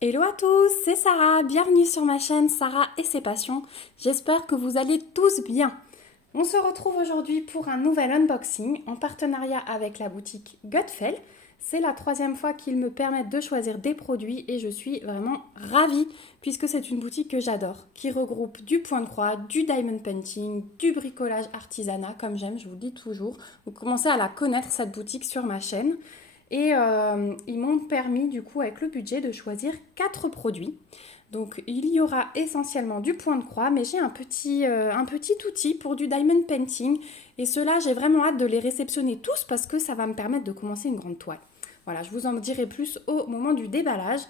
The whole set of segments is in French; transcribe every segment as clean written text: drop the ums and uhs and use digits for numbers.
Hello à tous, c'est Sarah, bienvenue sur ma chaîne Sarah et ses passions. J'espère que vous allez tous bien. On se retrouve aujourd'hui pour un nouvel unboxing en partenariat avec la boutique Gutfeld. C'est la troisième fois qu'ils me permettent de choisir des produits et je suis vraiment ravie puisque c'est une boutique que j'adore, qui regroupe du point de croix, du diamond painting, du bricolage artisanat comme j'aime, je vous le dis toujours. Vous commencez à la connaître cette boutique sur ma chaîne. Et ils m'ont permis du coup avec le budget de choisir 4 produits. Donc il y aura essentiellement du point de croix, mais j'ai un petit outil pour du diamond painting. Et ceux-là, j'ai vraiment hâte de les réceptionner tous parce que ça va me permettre de commencer une grande toile. Voilà, je vous en dirai plus au moment du déballage.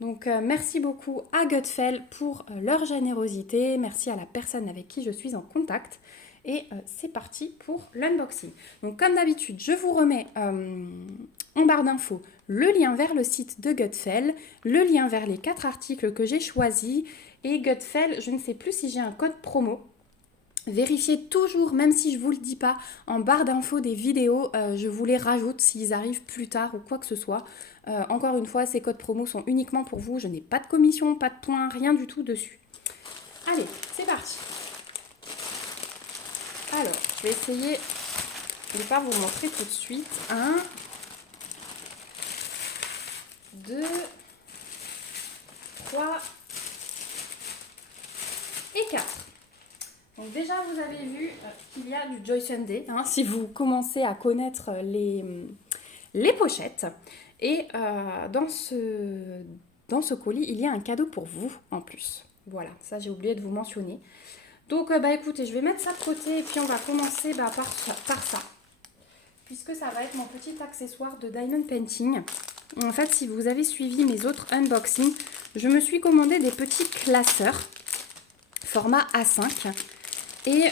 Donc merci beaucoup à Gutfeld pour leur générosité. Merci à la personne avec qui je suis en contact. Et c'est parti pour l'unboxing. Donc comme d'habitude, je vous remets en barre d'infos le lien vers le site de Gutfeld, le lien vers les 4 articles que j'ai choisis. Et Gutfeld, je ne sais plus si j'ai un code promo. Vérifiez toujours, même si je ne vous le dis pas, en barre d'infos des vidéos, je vous les rajoute s'ils arrivent plus tard ou quoi que ce soit. Encore une fois, ces codes promo sont uniquement pour vous. Je n'ai pas de commission, pas de points, rien du tout dessus. Allez, c'est parti. Alors, je vais essayer de ne pas vous montrer tout de suite. 1, 2, 3 et 4. Donc déjà, vous avez vu qu'il y a du Joy Sunday, hein, si vous commencez à connaître les pochettes. Et dans ce colis, il y a un cadeau pour vous en plus. Voilà, ça j'ai oublié de vous mentionner. Donc écoutez, je vais mettre ça de côté et puis on va commencer par ça. Puisque ça va être mon petit accessoire de diamond painting. En fait, si vous avez suivi mes autres unboxings, je me suis commandé des petits classeurs format A5. Et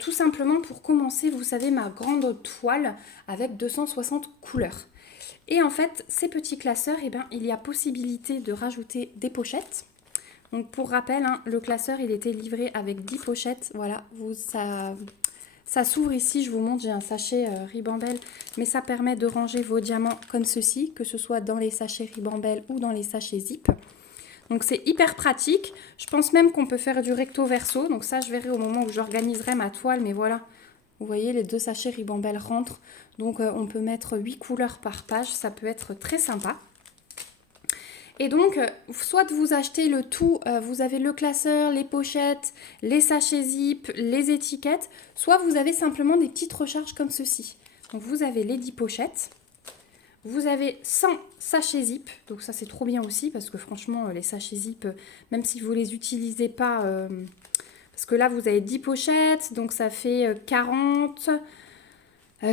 tout simplement pour commencer, vous savez, ma grande toile avec 260 couleurs. Et en fait, ces petits classeurs, eh ben, il y a possibilité de rajouter des pochettes. Donc pour rappel, hein, le classeur, il était livré avec 10 pochettes. Voilà, ça s'ouvre ici, je vous montre, j'ai un sachet Ribambelle, mais ça permet de ranger vos diamants comme ceci, que ce soit dans les sachets Ribambelle ou dans les sachets Zip. Donc c'est hyper pratique. Je pense même qu'on peut faire du recto verso. Donc ça, je verrai au moment où j'organiserai ma toile. Mais voilà, vous voyez, les 2 sachets Ribambelle rentrent. Donc on peut mettre 8 couleurs par page. Ça peut être très sympa. Et donc, soit vous achetez le tout, vous avez le classeur, les pochettes, les sachets zip, les étiquettes, soit vous avez simplement des petites recharges comme ceci. Donc vous avez les 10 pochettes, vous avez 100 sachets zip, donc ça c'est trop bien aussi parce que franchement les sachets zip, même si vous ne les utilisez pas, parce que là vous avez 10 pochettes, donc ça fait 40,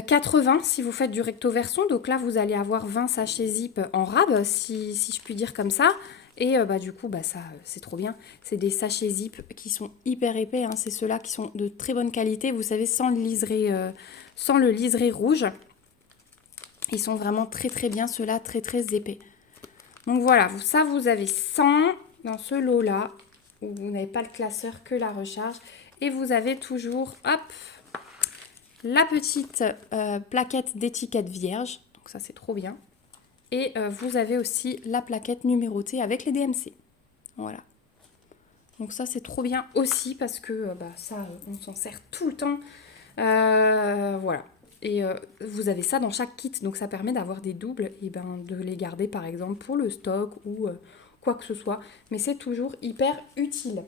80 si vous faites du recto verso, donc là vous allez avoir 20 sachets zip en rab, si je puis dire comme ça. Et du coup, ça c'est trop bien. C'est des sachets zip qui sont hyper épais, hein. C'est ceux-là qui sont de très bonne qualité, vous savez, sans le liseré rouge. Ils sont vraiment très très bien, ceux-là, très très épais. Donc voilà, ça vous avez 100 dans ce lot-là, où vous n'avez pas le classeur que la recharge. Et vous avez toujours, hop, la petite plaquette d'étiquette vierge. Donc ça c'est trop bien. Et vous avez aussi la plaquette numérotée avec les DMC. Voilà. Donc ça c'est trop bien aussi parce que ça on s'en sert tout le temps. Voilà. Et vous avez ça dans chaque kit, donc ça permet d'avoir des doubles et de les garder par exemple pour le stock ou quoi que ce soit. Mais c'est toujours hyper utile.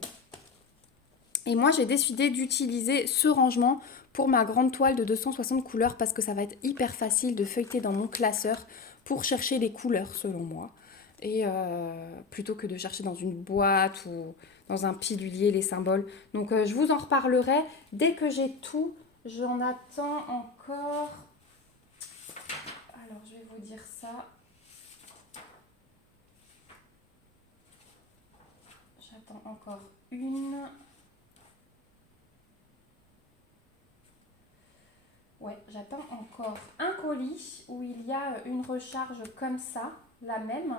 Et moi j'ai décidé d'utiliser ce rangement pour ma grande toile de 260 couleurs parce que ça va être hyper facile de feuilleter dans mon classeur pour chercher les couleurs selon moi. Et plutôt que de chercher dans une boîte ou dans un pilulier les symboles. Donc je vous en reparlerai dès que j'ai tout. J'en attends encore. Alors, je vais vous dire ça. J'attends encore une. Ouais, j'attends encore un colis où il y a une recharge comme ça, la même.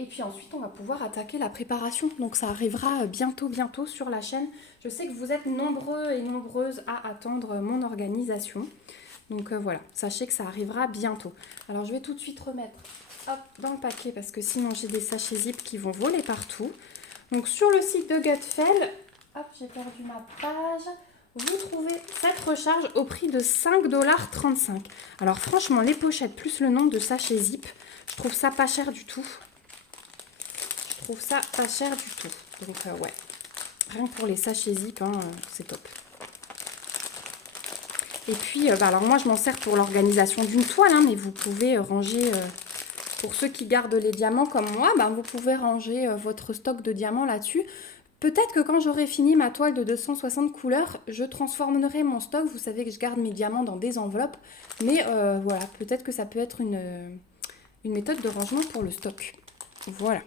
Et puis ensuite, on va pouvoir attaquer la préparation. Donc ça arrivera bientôt sur la chaîne. Je sais que vous êtes nombreux et nombreuses à attendre mon organisation. Donc voilà, sachez que ça arrivera bientôt. Alors je vais tout de suite remettre hop, dans le paquet parce que sinon j'ai des sachets zip qui vont voler partout. Donc sur le site de Gutfeld, hop, j'ai perdu ma page. Vous trouvez cette recharge au prix de 5,35 $. Alors franchement, les pochettes plus le nombre de sachets zip, je trouve ça pas cher du tout. Je trouve ça pas cher du tout. Donc ouais, rien que pour les sachets zip, hein, c'est top. Et puis, alors moi je m'en sers pour l'organisation d'une toile, hein, mais vous pouvez ranger, pour ceux qui gardent les diamants comme moi, vous pouvez ranger votre stock de diamants là-dessus. Peut-être que quand j'aurai fini ma toile de 260 couleurs, je transformerai mon stock. Vous savez que je garde mes diamants dans des enveloppes. Mais voilà, peut-être que ça peut être une méthode de rangement pour le stock. Voilà.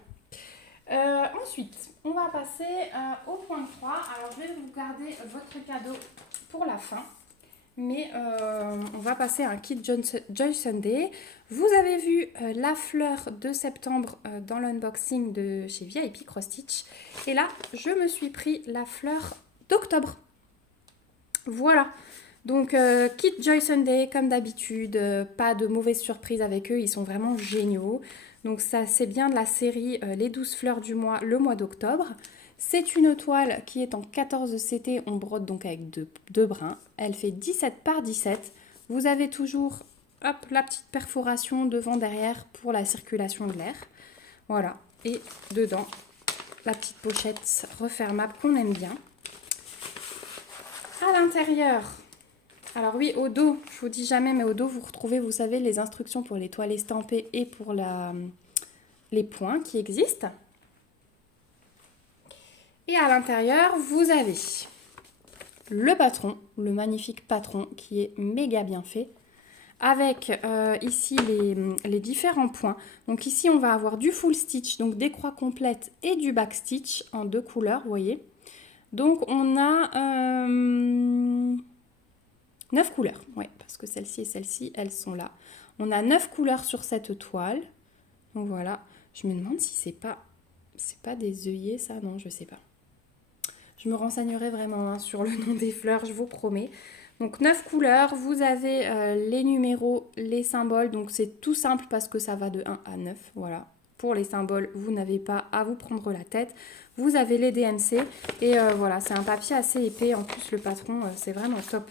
Ensuite, on va passer au point 3. Alors, je vais vous garder votre cadeau pour la fin. Mais on va passer à un kit Joy Sunday. Vous avez vu la fleur de septembre dans l'unboxing de chez VIP Cross Stitch. Et là, je me suis pris la fleur d'octobre. Voilà. Donc, kit Joy Sunday, comme d'habitude. Pas de mauvaise surprise avec eux. Ils sont vraiment géniaux. Donc, ça, c'est bien de la série Les 12 fleurs du mois, le mois d'octobre. C'est une toile qui est en 14 CT, on brode donc avec deux brins. Elle fait 17 par 17. Vous avez toujours hop, la petite perforation devant derrière pour la circulation de l'air. Voilà, et dedans, la petite pochette refermable qu'on aime bien. À l'intérieur, alors oui, au dos, je vous dis jamais, mais au dos, vous retrouvez, vous savez, les instructions pour les toiles estampées et pour les points qui existent. Et à l'intérieur, vous avez le patron, le magnifique patron qui est méga bien fait. Avec ici les différents points. Donc ici, on va avoir du full stitch, donc des croix complètes et du back stitch en 2 couleurs, vous voyez. Donc on a 9 couleurs, oui, parce que celle-ci et celle-ci, elles sont là. On a 9 couleurs sur cette toile. Donc voilà, je me demande si c'est pas des œillets ça, non, je sais pas. Je me renseignerai vraiment sur le nom des fleurs, je vous promets. Donc 9 couleurs, vous avez les numéros, les symboles. Donc c'est tout simple parce que ça va de 1 à 9. Voilà. Pour les symboles, vous n'avez pas à vous prendre la tête. Vous avez les DMC. Et voilà, c'est un papier assez épais. En plus, le patron, c'est vraiment top.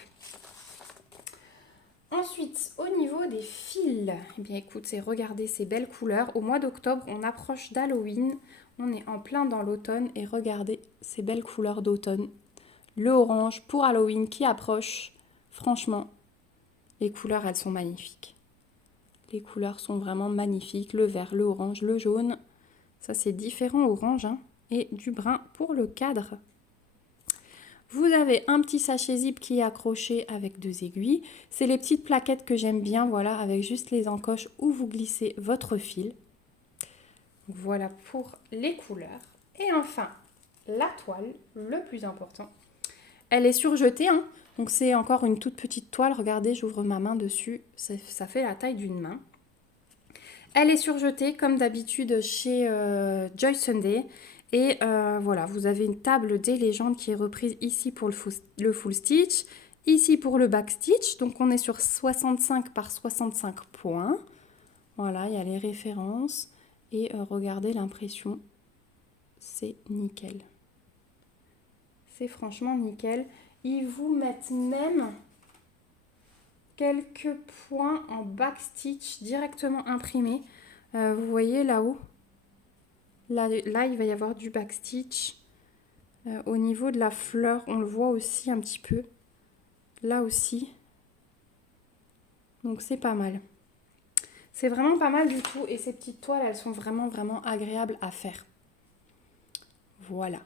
Ensuite, au niveau des fils, eh bien écoutez, regardez ces belles couleurs. Au mois d'octobre, on approche d'Halloween. On est en plein dans l'automne et regardez ces belles couleurs d'automne. Le orange pour Halloween qui approche. Franchement, les couleurs, elles sont magnifiques. Les couleurs sont vraiment magnifiques. Le vert, le orange, le jaune. Ça, c'est différents oranges. Hein, et du brun pour le cadre. Vous avez un petit sachet zip qui est accroché avec 2 aiguilles. C'est les petites plaquettes que j'aime bien, voilà, avec juste les encoches où vous glissez votre fil. Voilà pour les couleurs. Et enfin, la toile, le plus important. Elle est surjetée, hein. Donc c'est encore une toute petite toile. Regardez, j'ouvre ma main dessus. Ça fait la taille d'une main. Elle est surjetée comme d'habitude chez Joy Sunday. Et voilà, vous avez une table des légendes qui est reprise ici pour le full stitch. Ici pour le back stitch. Donc on est sur 65 par 65 points. Voilà, il y a les références. Et regardez l'impression, c'est nickel. C'est franchement nickel. Ils vous mettent même quelques points en back stitch directement imprimés. Vous voyez là-haut, là, il va y avoir du back stitch. Au niveau de la fleur, on le voit aussi un petit peu. Là aussi. Donc c'est pas mal. C'est vraiment pas mal du tout. Et ces petites toiles, elles sont vraiment, vraiment agréables à faire. Voilà.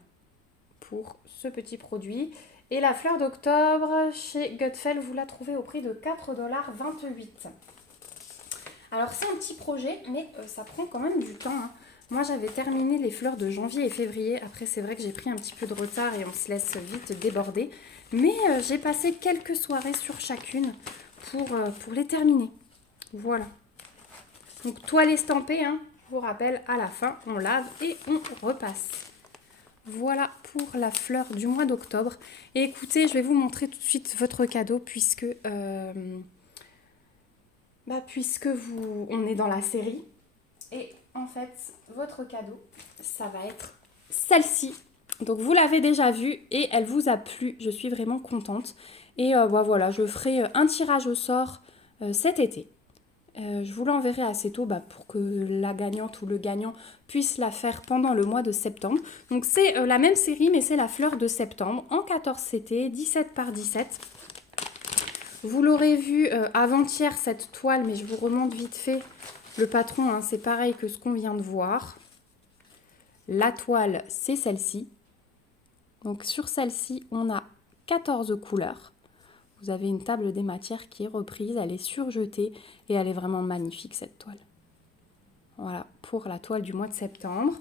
Pour ce petit produit. Et la fleur d'octobre, chez Gutfeld, vous la trouvez au prix de 4,28 $. Alors, c'est un petit projet, mais ça prend quand même du temps. Hein. Moi, j'avais terminé les fleurs de janvier et février. Après, c'est vrai que j'ai pris un petit peu de retard et on se laisse vite déborder. Mais j'ai passé quelques soirées sur chacune pour les terminer. Voilà. Donc, toile estampée, hein, je vous rappelle, à la fin, on lave et on repasse. Voilà pour la fleur du mois d'octobre. Et écoutez, je vais vous montrer tout de suite votre cadeau puisque on est dans la série. Et en fait, votre cadeau, ça va être celle-ci. Donc vous l'avez déjà vue et elle vous a plu. Je suis vraiment contente. Et voilà, je ferai un tirage au sort cet été. Je vous l'enverrai assez tôt pour que la gagnante ou le gagnant puisse la faire pendant le mois de septembre. Donc c'est la même série, mais c'est la fleur de septembre en 14 CT, 17 par 17. Vous l'aurez vu avant-hier cette toile, mais je vous remonte vite fait le patron. Hein, c'est pareil que ce qu'on vient de voir. La toile, c'est celle-ci. Donc sur celle-ci, on a 14 couleurs. Vous avez une table des matières qui est reprise, elle est surjetée et elle est vraiment magnifique cette toile. Voilà, pour la toile du mois de septembre.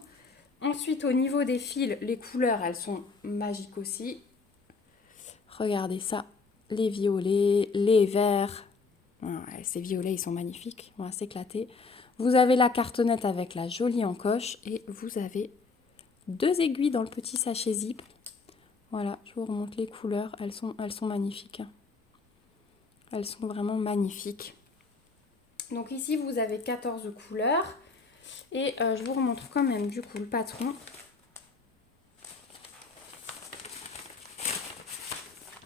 Ensuite, au niveau des fils, les couleurs, elles sont magiques aussi. Regardez ça, les violets, les verts. Ces violets, ils sont magnifiques, on va s'éclater. Vous avez la cartonnette avec la jolie encoche et vous avez 2 aiguilles dans le petit sachet zip. Voilà, je vous remonte les couleurs, elles sont magnifiques. Elles sont vraiment magnifiques. Donc ici, vous avez 14 couleurs. Et je vous remontre quand même du coup le patron.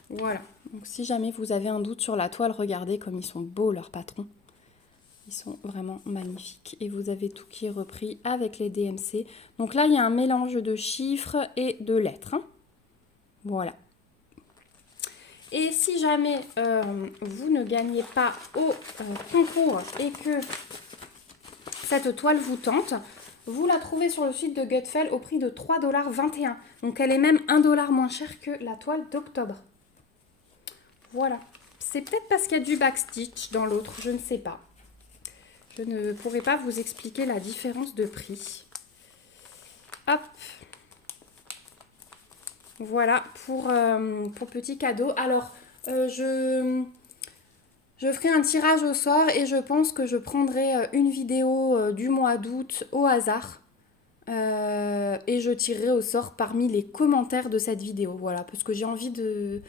Voilà. Donc si jamais vous avez un doute sur la toile, regardez comme ils sont beaux leurs patrons. Ils sont vraiment magnifiques. Et vous avez tout qui est repris avec les DMC. Donc là, il y a un mélange de chiffres et de lettres. Hein. Voilà. Et si jamais vous ne gagnez pas au concours et que cette toile vous tente, vous la trouvez sur le site de Gutfeld au prix de 3,21 $. Donc elle est même 1 $ moins chère que la toile d'octobre. Voilà. C'est peut-être parce qu'il y a du backstitch dans l'autre, je ne sais pas. Je ne pourrais pas vous expliquer la différence de prix. Hop. Voilà pour petit cadeau. Alors, je ferai un tirage au sort et je pense que je prendrai une vidéo du mois d'août au hasard. Et je tirerai au sort parmi les commentaires de cette vidéo. Voilà, parce que j'ai envie de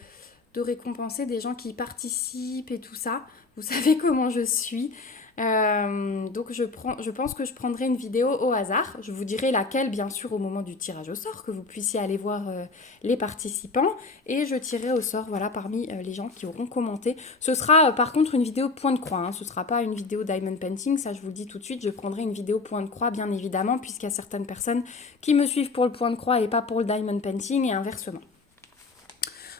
récompenser des gens qui participent et tout ça. Vous savez comment je suis. Donc je pense que je prendrai une vidéo au hasard. Je vous dirai laquelle, bien sûr, au moment du tirage au sort, que vous puissiez aller voir les participants. Et je tirerai au sort, voilà, parmi les gens qui auront commenté. Ce sera par contre une vidéo point de croix. Hein. Ce ne sera pas une vidéo diamond painting. Ça, je vous le dis tout de suite. Je prendrai une vidéo point de croix, bien évidemment, puisqu'il y a certaines personnes qui me suivent pour le point de croix et pas pour le diamond painting et inversement.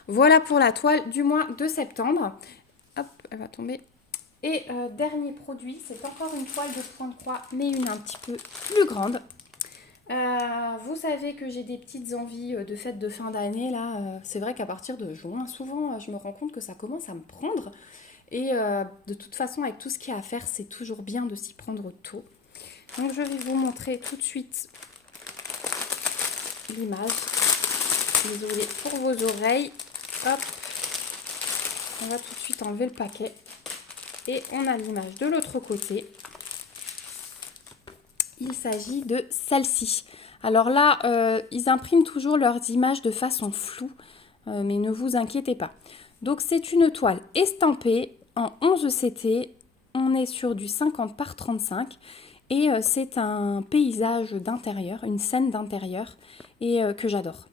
Voilà pour la toile du mois de septembre. Hop, elle va tomber. Et dernier produit, c'est encore une toile de point de croix, mais une un petit peu plus grande. Vous savez que j'ai des petites envies de fêtes de fin d'année. Là, c'est vrai qu'à partir de juin, souvent, je me rends compte que ça commence à me prendre. Et de toute façon, avec tout ce qu'il y a à faire, c'est toujours bien de s'y prendre tôt. Donc, je vais vous montrer tout de suite l'image. Désolée pour vos oreilles. Hop, on va tout de suite enlever le paquet. Et on a l'image de l'autre côté. Il s'agit de celle-ci. Alors là, ils impriment toujours leurs images de façon floue, mais ne vous inquiétez pas. Donc c'est une toile estampée en 11 CT. On est sur du 50 par 35 et c'est un paysage d'intérieur, une scène d'intérieur et que j'adore.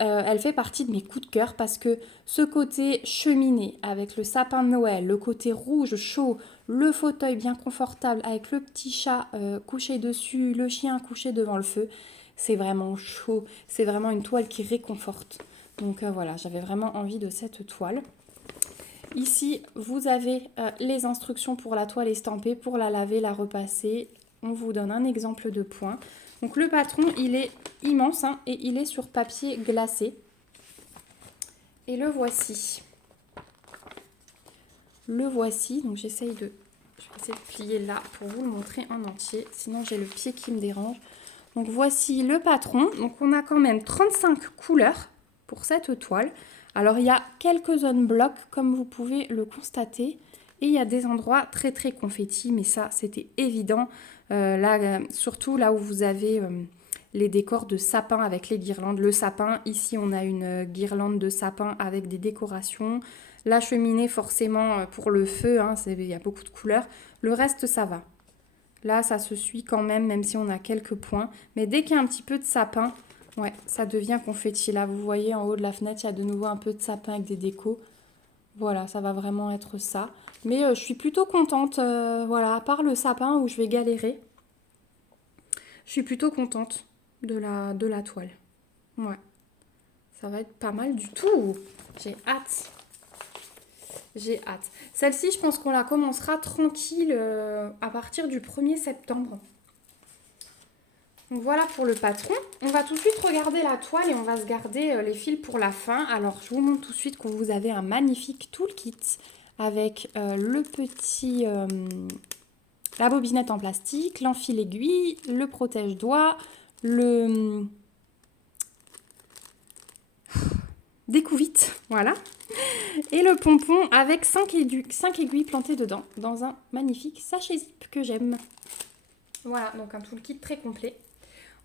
Elle fait partie de mes coups de cœur parce que ce côté cheminée avec le sapin de Noël, le côté rouge chaud, le fauteuil bien confortable avec le petit chat couché dessus, le chien couché devant le feu, c'est vraiment chaud, c'est vraiment une toile qui réconforte. Donc voilà, j'avais vraiment envie de cette toile. Ici, vous avez les instructions pour la toile estampée, pour la laver, la repasser. On vous donne un exemple de point. Donc le patron, il est immense hein, et il est sur papier glacé. Et le voici. Le voici. Donc je vais essayer de plier là pour vous le montrer en entier. Sinon j'ai le pied qui me dérange. Donc voici le patron. Donc on a quand même 35 couleurs pour cette toile. Alors il y a quelques zones blocs comme vous pouvez le constater. Et il y a des endroits très très confettis, mais ça c'était évident. Là, surtout là où vous avez les décors de sapin avec les guirlandes. Le sapin, ici on a une guirlande de sapin avec des décorations. La cheminée forcément pour le feu, hein, il y a beaucoup de couleurs. Le reste ça va. Là, ça se suit quand même, même si on a quelques points. Mais dès qu'il y a un petit peu de sapin, ouais, ça devient confetti. Là, vous voyez, en haut de la fenêtre, il y a de nouveau un peu de sapin avec des décos. Voilà, ça va vraiment être ça. Mais je suis plutôt contente. Voilà, à part le sapin où je vais galérer, je suis plutôt contente de la toile. Ouais, ça va être pas mal du tout. J'ai hâte. J'ai hâte. Celle-ci, je pense qu'on la commencera tranquille à partir du 1er septembre. Donc voilà pour le patron. On va tout de suite regarder la toile et on va se garder les fils pour la fin. Alors, je vous montre tout de suite que vous avez un magnifique toolkit avec le petit... la bobinette en plastique, l'enfil aiguille, le protège-doigts, le découvite, voilà. Et le pompon avec 5 aiguilles plantées dedans, dans un magnifique sachet zip que j'aime. Voilà, donc un toolkit très complet.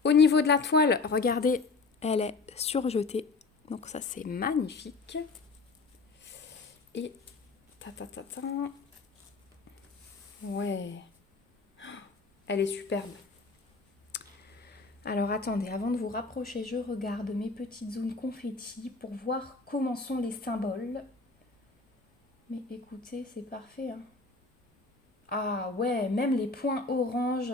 Au niveau de la toile, regardez, elle est surjetée. Donc ça, c'est magnifique. Et... Ouais. Elle est superbe. Alors attendez, avant de vous rapprocher, je regarde mes petites zones confetti pour voir comment sont les symboles. Mais écoutez, c'est parfait. Hein. Ah ouais, même les points orange.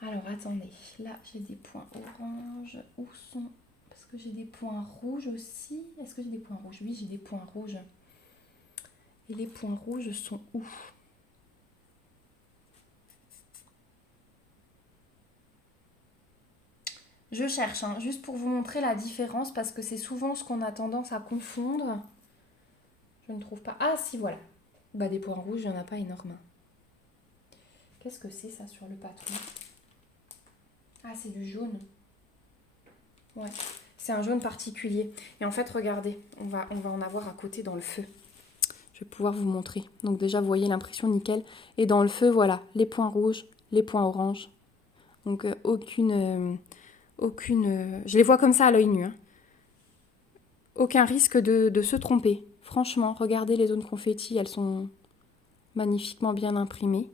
Alors attendez, là j'ai des points orange. Où sont... Parce que j'ai des points rouges aussi. Est-ce que j'ai des points rouges? Oui, j'ai des points rouges. Et les points rouges sont où? Je cherche, hein, juste pour vous montrer la différence, parce que c'est souvent ce qu'on a tendance à confondre. Je ne trouve pas... Ah si, voilà. Bah des points rouges, il n'y en a pas énorme. Qu'est-ce que c'est ça sur le patron? Ah, c'est du jaune. Ouais, c'est un jaune particulier. Et en fait, regardez, on va en avoir à côté dans le feu. Je vais pouvoir vous montrer. Donc déjà, vous voyez l'impression nickel. Et dans le feu, voilà, les points rouges, les points oranges. Donc aucune... je les vois comme ça à l'œil nu. Hein. Aucun risque de se tromper. Franchement, regardez les zones confetti, elles sont magnifiquement bien imprimées.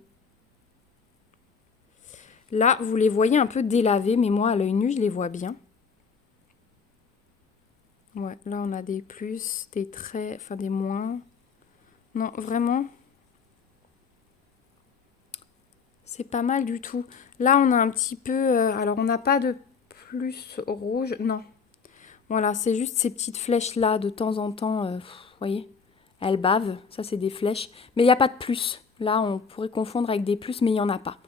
Là, vous les voyez un peu délavées, mais moi, à l'œil nu, je les vois bien. Ouais, là, on a des plus, des traits, enfin des moins. Non, vraiment, c'est pas mal du tout. Là, on a un petit peu... alors, on n'a pas de plus rouge, non. Voilà, c'est juste ces petites flèches-là, de temps en temps, vous voyez, elles bavent, ça c'est des flèches. Mais il n'y a pas de plus. Là, on pourrait confondre avec des plus, mais il n'y en a pas.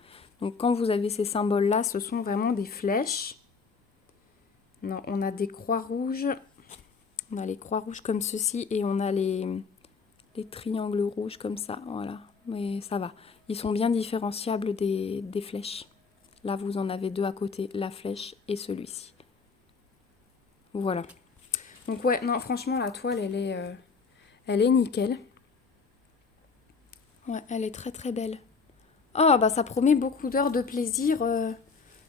Donc, quand vous avez ces symboles-là, ce sont vraiment des flèches. Non, on a des croix rouges. On a les croix rouges comme ceci et on a les triangles rouges comme ça, voilà. Mais ça va. Ils sont bien différenciables des flèches. Là, vous en avez deux à côté, la flèche et celui-ci. Voilà. Donc ouais, non, franchement, la toile, elle est nickel. Ouais, elle est très très belle. Oh, bah ça promet beaucoup d'heures de plaisir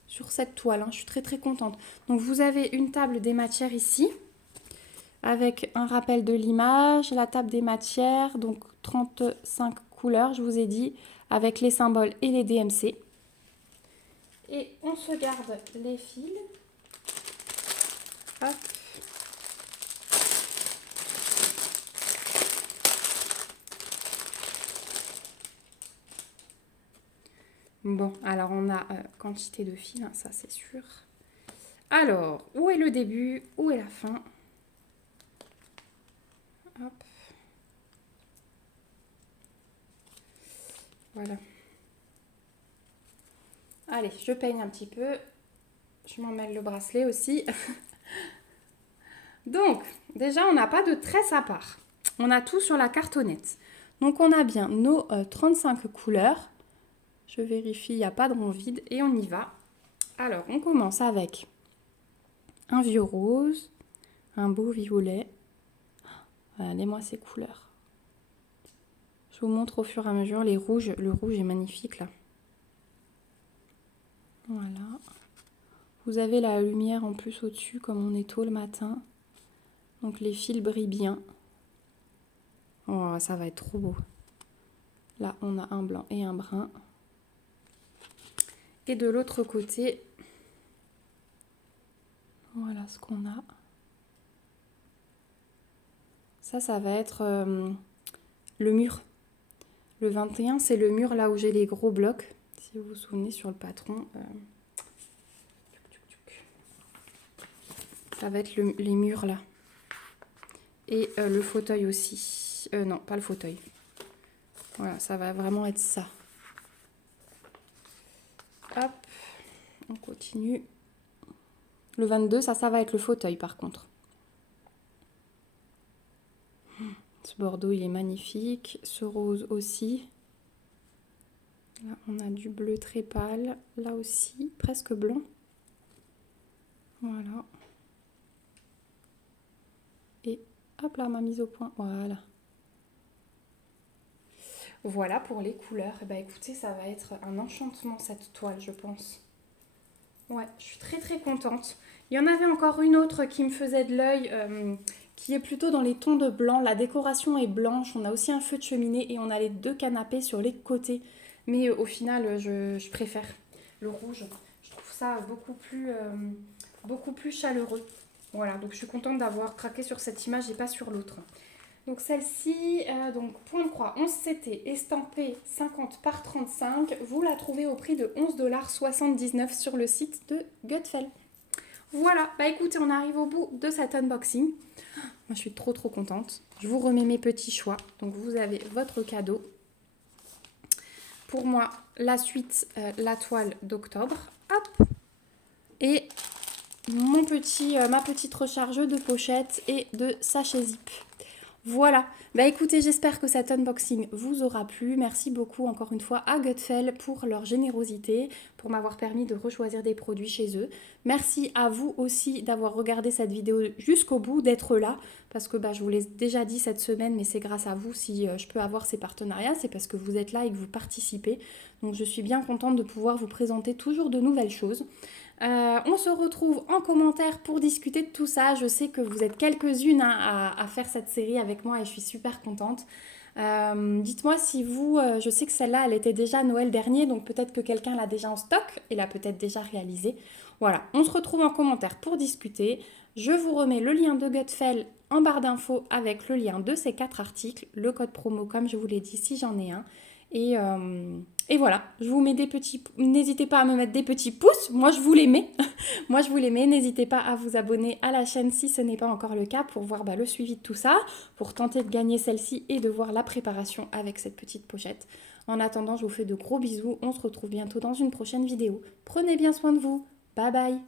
sur cette toile. Hein. Je suis très très contente. Donc vous avez une table des matières ici, avec un rappel de l'image, la table des matières, donc 35 couleurs, je vous ai dit, avec les symboles et les DMC. Et on se garde les fils. Hop. Bon, alors on a quantité de fils, hein, ça c'est sûr. Alors, où est le début? Où est la fin? Hop. Voilà. Allez, je peigne un petit peu. Je m'en mêle le bracelet aussi. Donc, déjà, on n'a pas de tresse à part. On a tout sur la cartonnette. Donc, on a bien nos 35 couleurs. Je vérifie, il n'y a pas de rond vide et on y va. Alors, on commence avec un vieux rose, un beau violet. Regardez-moi ces couleurs. Je vous montre au fur et à mesure les rouges. Le rouge est magnifique là. Voilà. Vous avez la lumière en plus au-dessus comme on est tôt le matin. Donc les fils brillent bien. Oh, ça va être trop beau. Là, on a un blanc et un brun. Et de l'autre côté, voilà ce qu'on a. Ça va être le mur. Le 21, c'est le mur là où j'ai les gros blocs. Si vous vous souvenez sur le patron. Ça va être les murs là. Et le fauteuil aussi. Non, pas le fauteuil. Voilà, ça va vraiment être ça. Hop, on continue. Le 22, ça va être le fauteuil par contre. Ce bordeaux, il est magnifique. Ce rose aussi. Là, on a du bleu très pâle. Là aussi, presque blanc. Voilà. Et hop là, ma mise au point. Voilà. Voilà pour les couleurs. Et bah écoutez, ça va être un enchantement cette toile, je pense. Ouais, je suis très très contente. Il y en avait encore une autre qui me faisait de l'œil, qui est plutôt dans les tons de blanc. La décoration est blanche. On a aussi un feu de cheminée et on a les 2 canapés sur les côtés. Mais au final, je préfère le rouge. Je trouve ça beaucoup plus chaleureux. Voilà, donc je suis contente d'avoir craqué sur cette image et pas sur l'autre. Donc celle-ci, donc point de croix 11 CT, estampée 50 par 35. Vous la trouvez au prix de 11,79 $ sur le site de Gutfeld. Voilà, bah écoutez, on arrive au bout de cet unboxing. Moi, je suis trop contente. Je vous remets mes petits choix. Donc vous avez votre cadeau. Pour moi, la suite, la toile d'octobre. Hop. Et ma petite rechargeuse de pochette et de sachet zip. Voilà, bah écoutez, j'espère que cet unboxing vous aura plu. Merci beaucoup encore une fois à Gutfeld pour leur générosité, pour m'avoir permis de rechoisir des produits chez eux. Merci à vous aussi d'avoir regardé cette vidéo jusqu'au bout, d'être là, parce que je vous l'ai déjà dit cette semaine, mais c'est grâce à vous si je peux avoir ces partenariats, c'est parce que vous êtes là et que vous participez. Donc je suis bien contente de pouvoir vous présenter toujours de nouvelles choses. On se retrouve en commentaire pour discuter de tout ça. Je sais que vous êtes quelques-unes à faire cette série avec moi et je suis super contente. Dites-moi si vous, je sais que celle-là, elle était déjà Noël dernier, donc peut-être que quelqu'un l'a déjà en stock et l'a peut-être déjà réalisé. Voilà, on se retrouve en commentaire pour discuter. Je vous remets le lien de Gutfeld en barre d'infos avec le lien de ces 4 articles, le code promo comme je vous l'ai dit si j'en ai un. Et voilà, je vous mets des petits... N'hésitez pas à me mettre des petits pouces, moi je vous les mets. Moi je vous les mets, n'hésitez pas à vous abonner à la chaîne si ce n'est pas encore le cas pour voir le suivi de tout ça, pour tenter de gagner celle-ci et de voir la préparation avec cette petite pochette. En attendant, je vous fais de gros bisous, on se retrouve bientôt dans une prochaine vidéo. Prenez bien soin de vous, bye bye.